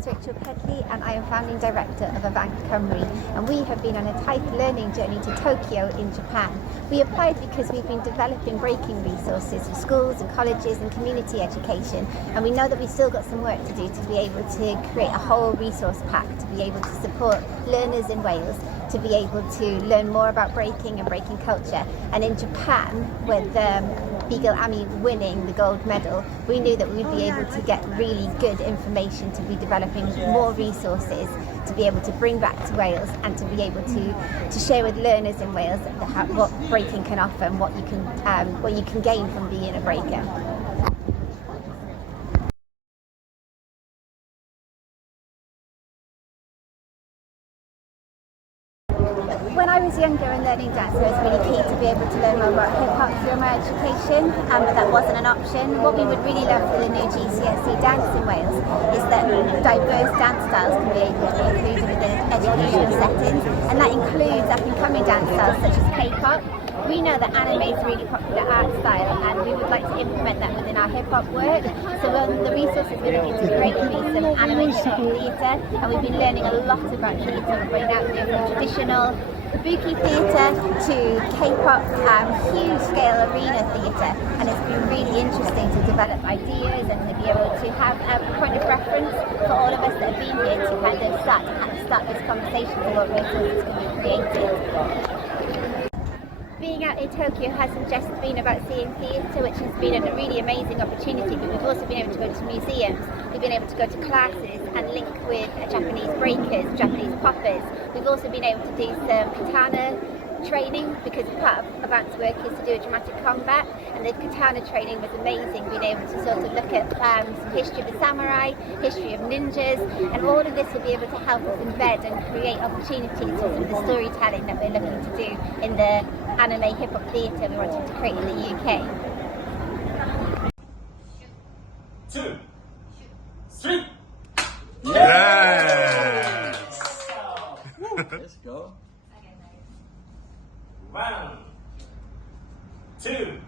is Rachel and I am founding director of Daith Cymru, and we have been on a daith learning journey to Tokyo in Japan. We applied because we've been developing breaking resources for schools and colleges and community education, and we know that we've still got some work to do to be able to create a whole resource pack to be able to support learners in Wales to be able to learn more about breaking and breaking culture. And in Japan, with Beagle Ami winning the gold medal, we knew that we'd be able to get really good information to be developing more resources to be able to bring back to Wales and to be able to share with learners in Wales what breaking can offer and what you can gain from being a breaker. When I was younger and learning dance, I was really keen to be able to learn more about hip-hop through my education, but that wasn't an option. What we would really love for the new GCSE dance in Wales is that diverse dance styles can be able to be included within educational settings, and that includes up-and-coming dance styles such as K-pop. We know that anime is a really popular art style, and we would like to implement that within our hip-hop work. So the resources we're looking to create a piece of anime hip-hop theatre, and we've been learning a lot about theatre right now, from traditional kabuki theatre to K-pop huge-scale arena theatre, and it's been really interesting to develop ideas and to be able to have a point of reference for all of us that have been here to kind of start this conversation of what resources can be created. Being out in Tokyo hasn't just been about seeing theatre, which has been a really amazing opportunity, but we've also been able to go to museums, we've been able to go to classes and link with Japanese breakers, Japanese poppers. We've also been able to do some katana training, because part of Avant's work is to do a dramatic combat, and the katana training was amazing, being able to sort of look at some history of the samurai, history of ninjas, and all of this will be able to help us embed and create opportunities for some of the storytelling that we're looking to do in the anime hip-hop theatre we wanted to create in the UK. 2, 3. Yes! Let's go. 1, 2.